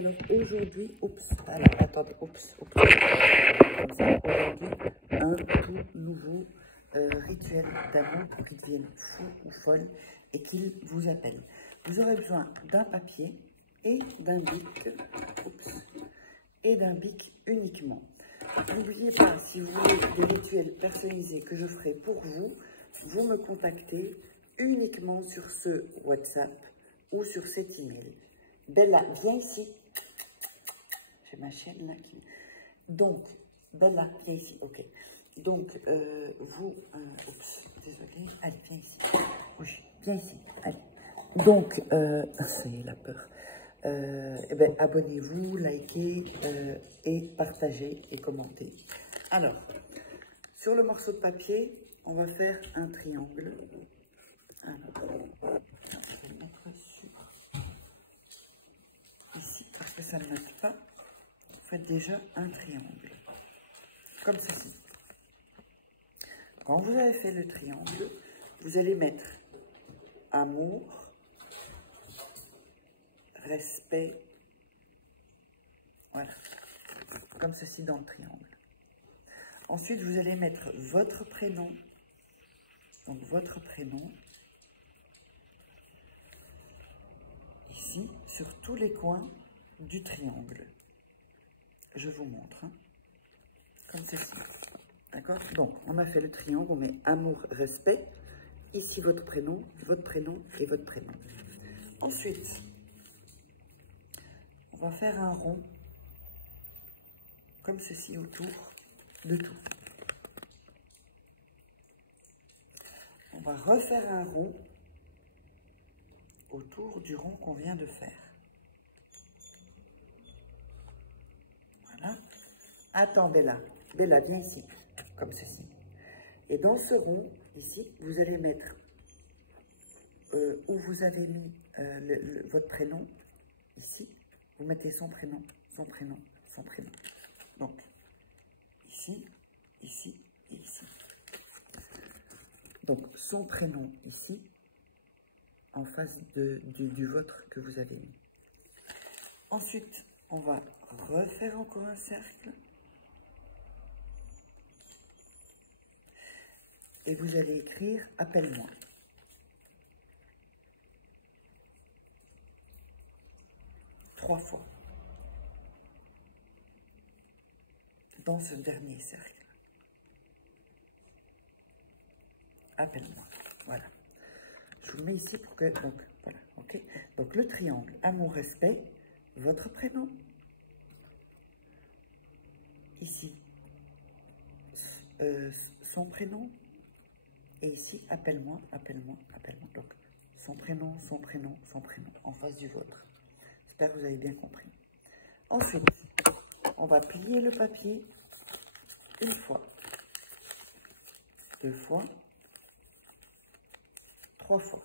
Alors aujourd'hui, attendez, comme ça, aujourd'hui, un tout nouveau rituel d'amour pour qu'il devienne fou ou folle et qu'il vous appelle. Vous aurez besoin d'un papier et d'un bic, uniquement. N'oubliez pas, si vous voulez des rituels personnalisés que je ferai pour vous, vous me contactez uniquement sur ce WhatsApp ou sur cet email. Bella, viens ici. J'ai ma chaîne là qui... Donc, Bella, viens ici, ok. Donc, désolée, allez, viens ici. Oui, viens ici, allez. Donc, c'est la peur. Abonnez-vous, likez et partagez et commentez. Alors, sur le morceau de papier, on va faire un triangle. Alors, je vais le mettre sur ici, parce que ça ne marche pas. Vous faites déjà un triangle, comme ceci. Quand vous avez fait le triangle, vous allez mettre amour, respect, voilà, comme ceci dans le triangle. Ensuite, vous allez mettre votre prénom, donc votre prénom, ici, sur tous les coins du triangle. Je vous montre, hein, comme ceci, d'accord? Donc, on a fait le triangle, on met amour, respect, ici votre prénom et votre prénom. Ensuite, on va faire un rond, comme ceci, autour de tout. On va refaire un rond autour du rond qu'on vient de faire. Voilà. Attends, Bella. Bella, viens ici, comme ceci. Et dans ce rond, ici, vous allez mettre où vous avez mis votre prénom, ici, vous mettez son prénom. Donc, ici, ici et ici. Donc, son prénom ici, en face du vôtre que vous avez mis. Ensuite, on va refaire encore un cercle. Et vous allez écrire « Appelle-moi ». Trois fois. Dans ce dernier cercle. Appelle-moi. Voilà. Je vous le mets ici pour que... Donc, voilà, ok. Donc, le triangle, amour, respect, votre prénom. Ici, son prénom. Et ici, appelle-moi. Donc, son prénom, en face du vôtre. J'espère que vous avez bien compris. Ensuite, on va plier le papier une fois, deux fois, trois fois.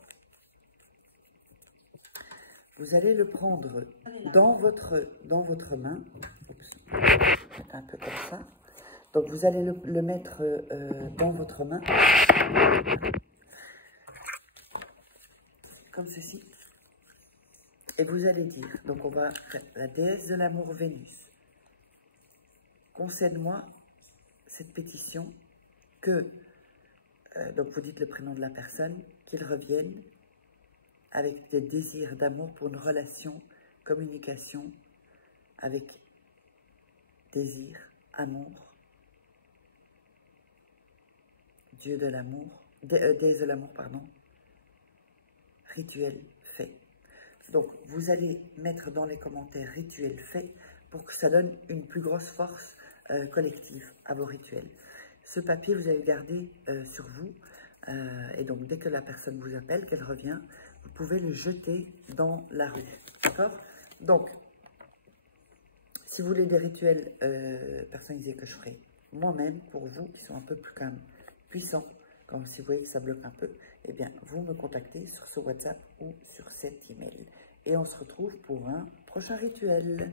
Vous allez le prendre dans votre main, un peu comme ça. Donc vous allez le mettre dans votre main, comme ceci. Et vous allez dire, donc on va faire la déesse de l'amour Vénus. Concède-moi cette pétition que, donc vous dites le prénom de la personne, qu'il revienne avec des désirs d'amour pour une relation, communication, avec désir, amour, Dieu de l'amour, déesse de l'amour, pardon, rituel fait. Donc, vous allez mettre dans les commentaires rituel fait pour que ça donne une plus grosse force collective à vos rituels. Ce papier, vous allez le garder sur vous. Et donc, dès que la personne vous appelle, qu'elle revient, vous pouvez le jeter dans la rue. D'accord? Donc, si vous voulez des rituels personnalisés que je ferai moi-même pour vous, qui sont un peu plus quand même puissants, comme si vous voyez que ça bloque un peu, eh bien, vous me contactez sur ce WhatsApp ou sur cet email. Et on se retrouve pour un prochain rituel.